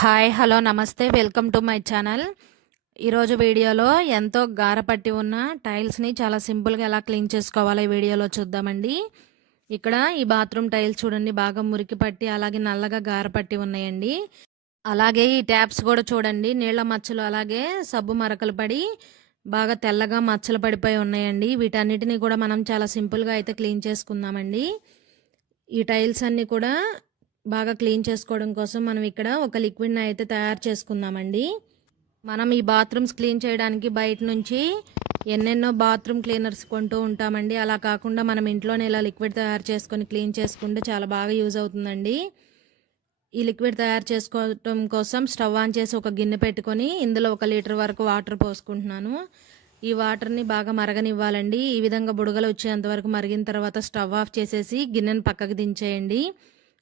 Hi hello నమస్తే welcome to my channel. ఈరోజు వీడియోలో ఎంతో గారపట్టి ఉన్న టైల్స్ని చాలా సింపుల్గా ఎలా క్లీన్ చేసుకోవాలో ఈ వీడియోలో చూద్దామండి. ఇక్కడ ఈ బాత్రూమ్ టైల్స్ చూడండి బాగా మురికి పట్టి అలాగే నల్లగా గారపట్టి ఉన్నాయండి. అలాగే ఈ ట్యాప్స్ కూడా చూడండి నీళ్ళ మచ్చలు అలాగే సబ్బు మరకలు పడి బాగా తెల్లగా మచ్చలు పడిపోయి ఉన్నాయండి. వీటన్నిటిని కూడా మనం చాలా సింపుల్గా అయితే క్లీన్ చేసుకుందామండి. ఈ టైల్స్ అన్నీ కూడా బాగా క్లీన్ చేసుకోవడం కోసం మనం ఇక్కడ ఒక లిక్విడ్ని అయితే తయారు చేసుకుందామండి. మనం ఈ బాత్రూమ్స్ క్లీన్ చేయడానికి బయట నుంచి ఎన్నెన్నో బాత్రూమ్ క్లీనర్స్ కొంటూ ఉంటామండి. అలా కాకుండా మనం ఇంట్లోనే ఇలా లిక్విడ్ తయారు చేసుకొని క్లీన్ చేసుకుంటే చాలా బాగా యూజ్ అవుతుందండి. ఈ లిక్విడ్ తయారు చేసుకోవటం కోసం స్టవ్ ఆన్ చేసి ఒక గిన్నె పెట్టుకొని ఇందులో ఒక లీటర్ వరకు వాటర్ పోసుకుంటున్నాను. ఈ వాటర్ని బాగా మరగనివ్వాలండి. ఈ విధంగా బుడగలు వచ్చేంత వరకు మరిగిన తర్వాత స్టవ్ ఆఫ్ చేసేసి గిన్నెను పక్కకు దించేయండి.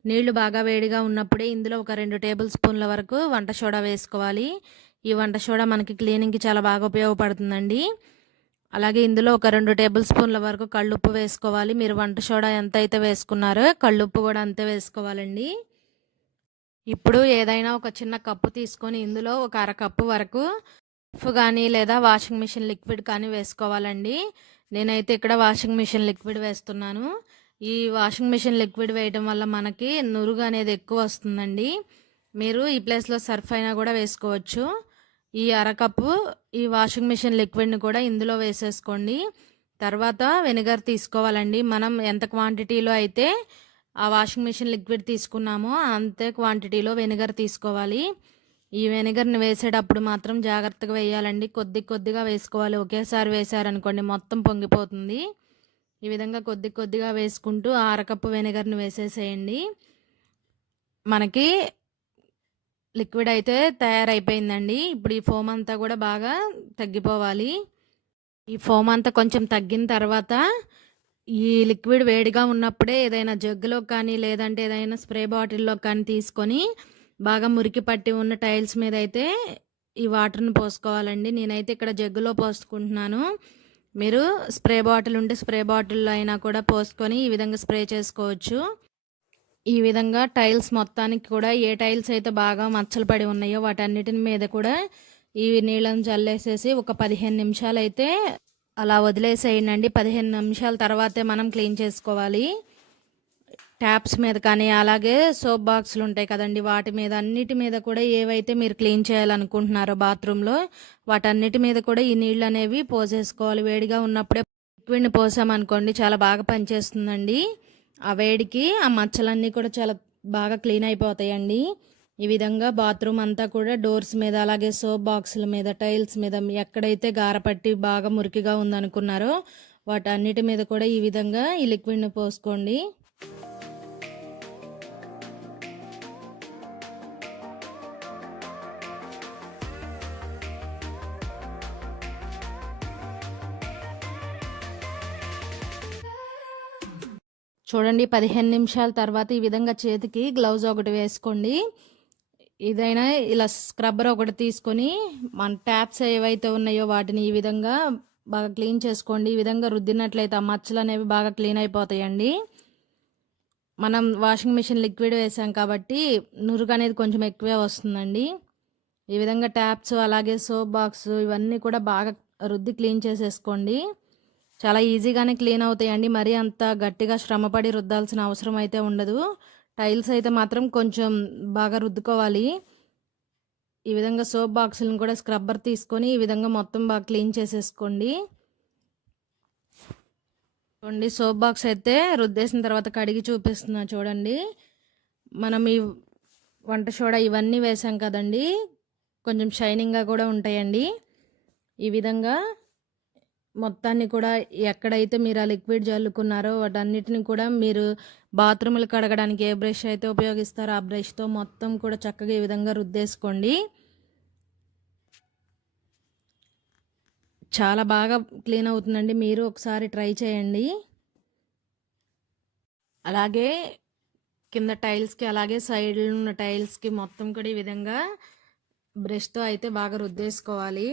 నీళ్ళు బాగా వేడిగా ఉన్నప్పుడే ఇందులో ఒక రెండు టేబుల్ స్పూన్ల వరకు వంట సోడా వేసుకోవాలి. ఈ వంట సోడా మనకి క్లీనింగ్కి చాలా బాగా ఉపయోగపడుతుందండి. అలాగే ఇందులో ఒక రెండు టేబుల్ స్పూన్ల వరకు కళ్ళుప్పు వేసుకోవాలి. మీరు వంట సోడా ఎంత అయితే వేసుకున్నారో కళ్ళుప్పు కూడా అంతే వేసుకోవాలండి. ఇప్పుడు ఏదైనా ఒక చిన్న కప్పు తీసుకొని ఇందులో ఒక అర కప్పు వరకు ఉప్పు కానీ లేదా వాషింగ్ మిషన్ లిక్విడ్ కానీ వేసుకోవాలండి. నేనైతే ఇక్కడ వాషింగ్ మిషన్ లిక్విడ్ వేస్తున్నాను. ఈ వాషింగ్ మిషన్ లిక్విడ్ వేయడం వల్ల మనకి నురుగు అనేది ఎక్కువ వస్తుందండి. మీరు ఈ ప్లేస్లో సర్ఫ్ అయినా కూడా వేసుకోవచ్చు. ఈ అరకప్పు ఈ వాషింగ్ మిషన్ లిక్విడ్ని కూడా ఇందులో వేసేసుకోండి. తర్వాత వెనిగర్ తీసుకోవాలండి. మనం ఎంత క్వాంటిటీలో అయితే ఆ వాషింగ్ మిషన్ లిక్విడ్ తీసుకున్నామో అంతే క్వాంటిటీలో వెనిగర్ తీసుకోవాలి. ఈ వెనిగర్ని వేసేటప్పుడు మాత్రం జాగ్రత్తగా వేయాలండి. కొద్ది కొద్దిగా వేసుకోవాలి. ఒకేసారి వేసారనుకోండి మొత్తం పొంగిపోతుంది. ఈ విధంగా కొద్ది కొద్దిగా వేసుకుంటూ అరకప్పు వెనిగర్ని వేసేసేయండి. మనకి లిక్విడ్ అయితే తయారైపోయిందండి. ఇప్పుడు ఈ ఫోమ్ అంతా కూడా బాగా తగ్గిపోవాలి. ఈ ఫోమ్ అంతా కొంచెం తగ్గిన తర్వాత ఈ లిక్విడ్ వేడిగా ఉన్నప్పుడే ఏదైనా జగ్గులో కానీ లేదంటే ఏదైనా స్ప్రే బాటిల్లో కానీ తీసుకొని బాగా మురికి పట్టి ఉన్న టైల్స్ మీద అయితే ఈ వాటర్ని పోసుకోవాలండి. నేనైతే ఇక్కడ జగ్గులో పోసుకుంటున్నాను. మీరు స్ప్రే బాటిల్ ఉంటే స్ప్రే బాటిల్లో అయినా కూడా పోసుకొని ఈ విధంగా స్ప్రే చేసుకోవచ్చు. ఈ విధంగా టైల్స్ మొత్తానికి కూడా ఏ టైల్స్ అయితే బాగా మచ్చలు పడి ఉన్నాయో వాటన్నిటిని మీద కూడా ఈ నీళ్ళని చల్లేసేసి ఒక పదిహేను నిమిషాలు అయితే అలా వదిలేసేయండి. పదిహేను నిమిషాల తర్వాతే మనం క్లీన్ చేసుకోవాలి. ట్యాప్స్ మీద కానీ అలాగే సోప్ బాక్సులు ఉంటాయి కదండి. వాటి మీద అన్నిటి మీద కూడా ఏవైతే మీరు క్లీన్ చేయాలనుకుంటున్నారో బాత్రూంలో వాటన్నిటి మీద కూడా ఈ నీళ్ళు అనేవి పోసేసుకోవాలి. వేడిగా ఉన్నప్పుడే లిక్విడ్ని పోసామనుకోండి చాలా బాగా పనిచేస్తుందండి. ఆ వేడికి ఆ మచ్చలన్నీ కూడా చాలా బాగా క్లీన్ అయిపోతాయండి. ఈ విధంగా బాత్రూమ్ అంతా కూడా డోర్స్ మీద అలాగే సోప్ బాక్సుల మీద టైల్స్ మీద ఎక్కడైతే గారపట్టి బాగా మురికిగా ఉందనుకున్నారో వాటన్నిటి మీద కూడా ఈ విధంగా ఈ లిక్విడ్ని పోసుకోండి. చూడండి పదిహేను నిమిషాల తర్వాత ఈ విధంగా చేతికి గ్లౌజ్ ఒకటి వేసుకోండి. ఇదైనా ఇలా స్క్రబ్బర్ ఒకటి తీసుకొని మన ట్యాప్స్ ఏవైతే ఉన్నాయో వాటిని ఈ విధంగా బాగా క్లీన్ చేసుకోండి. ఈ విధంగా రుద్దినట్లయితే ఆ మచ్చలు అనేవి బాగా క్లీన్ అయిపోతాయండి. మనం వాషింగ్ మిషన్ లిక్విడ్ వేసాం కాబట్టి నురుగు అనేది కొంచెం ఎక్కువే వస్తుందండి. ఈ విధంగా ట్యాప్స్ అలాగే సోప్ బాక్స్ ఇవన్నీ కూడా బాగా రుద్ది క్లీన్ చేసేసుకోండి. చాలా ఈజీగానే క్లీన్ అవుతాయండి. మరీ అంత గట్టిగా శ్రమపడి రుద్దాల్సిన అవసరం అయితే ఉండదు. టైల్స్ అయితే మాత్రం కొంచెం బాగా రుద్దుకోవాలి. ఈ విధంగా సోప్ బాక్సులను కూడా స్క్రబ్బర్ తీసుకొని ఈ విధంగా మొత్తం బాగా క్లీన్ చేసేసుకోండి. చూడండి సోప్ బాక్స్ అయితే రుద్దేసిన తర్వాత కడిగి చూపిస్తున్నా చూడండి. మనం ఈ వంట సోడా ఇవన్నీ వేసాం కదండి. కొంచెం షైనింగ్గా కూడా ఉంటాయండి. ఈ విధంగా మొత్తాన్ని కూడా ఎక్కడైతే మీరు ఆ లిక్విడ్ జల్లుకున్నారో వాటన్నిటిని కూడా మీరు బాత్రూములు కడగడానికి ఏ బ్రష్ అయితే ఉపయోగిస్తారో ఆ బ్రష్తో మొత్తం కూడా చక్కగా ఈ విధంగా రుద్దేసుకోండి. చాలా బాగా క్లీన్ అవుతుందండి. మీరు ఒకసారి ట్రై చేయండి. అలాగే కింద టైల్స్కి అలాగే సైడ్లో ఉన్న టైల్స్కి మొత్తం కూడా ఈ విధంగా బ్రష్తో అయితే బాగా రుద్దేసుకోవాలి.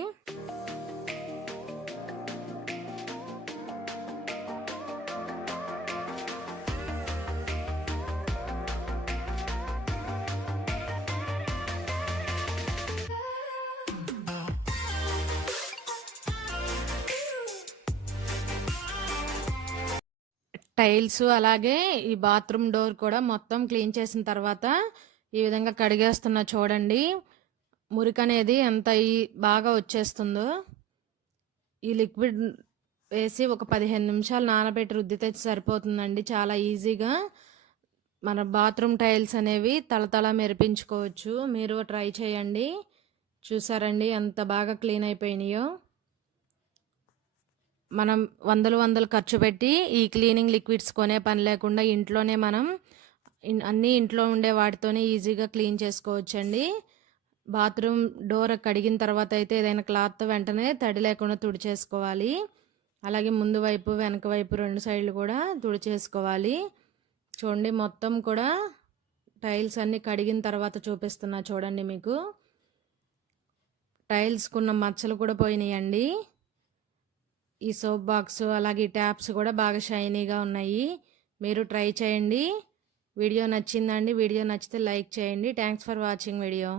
టైల్స్ అలాగే ఈ బాత్రూమ్ డోర్ కూడా మొత్తం క్లీన్ చేసిన తర్వాత ఈ విధంగా కడిగేస్తున్నా చూడండి. మురికి అనేది ఎంత ఈ- బాగా వచ్చేస్తుందో. ఈ లిక్విడ్ వేసి ఒక పదిహేను నిమిషాలు నానబెట్టి రుద్దితే సరిపోతుందండి చాలా ఈజీగా. మన బాత్రూమ్ టైల్స్ అనేవి తలతల మెరిపించుకోవచ్చు. మీరు ట్రై చేయండి. చూసారండి ఎంత బాగా క్లీన్ అయిపోయినాయో. మనం వందలు వందలు ఖర్చు పెట్టి ఈ క్లీనింగ్ లిక్విడ్స్ కొనే పని లేకుండా ఇంట్లోనే మనం అన్నీ ఇంట్లో ఉండే వాటితోనే ఈజీగా క్లీన్ చేసుకోవచ్చండి. బాత్రూమ్ డోర్ కడిగిన తర్వాత అయితే ఏదైనా క్లాత్ వెంటనే తడి లేకుండా తుడిచేసుకోవాలి. అలాగే ముందు వైపు వెనక వైపు రెండు సైడ్లు కూడా తుడిచేసుకోవాలి. చూడండి మొత్తం కూడా టైల్స్ అన్నీ కడిగిన తర్వాత చూపిస్తున్నా చూడండి మీకు. టైల్స్కున్న మచ్చలు కూడా పోయినాయండి. ఈ సోప్ బాక్స్ అలాగే ట్యాప్స్ కూడా బాగా షైనీగా ఉన్నాయి. మీరు ట్రై చేయండి. వీడియో నచ్చిందండి. వీడియో నచ్చితే లైక్ చేయండి. Thanks for watching video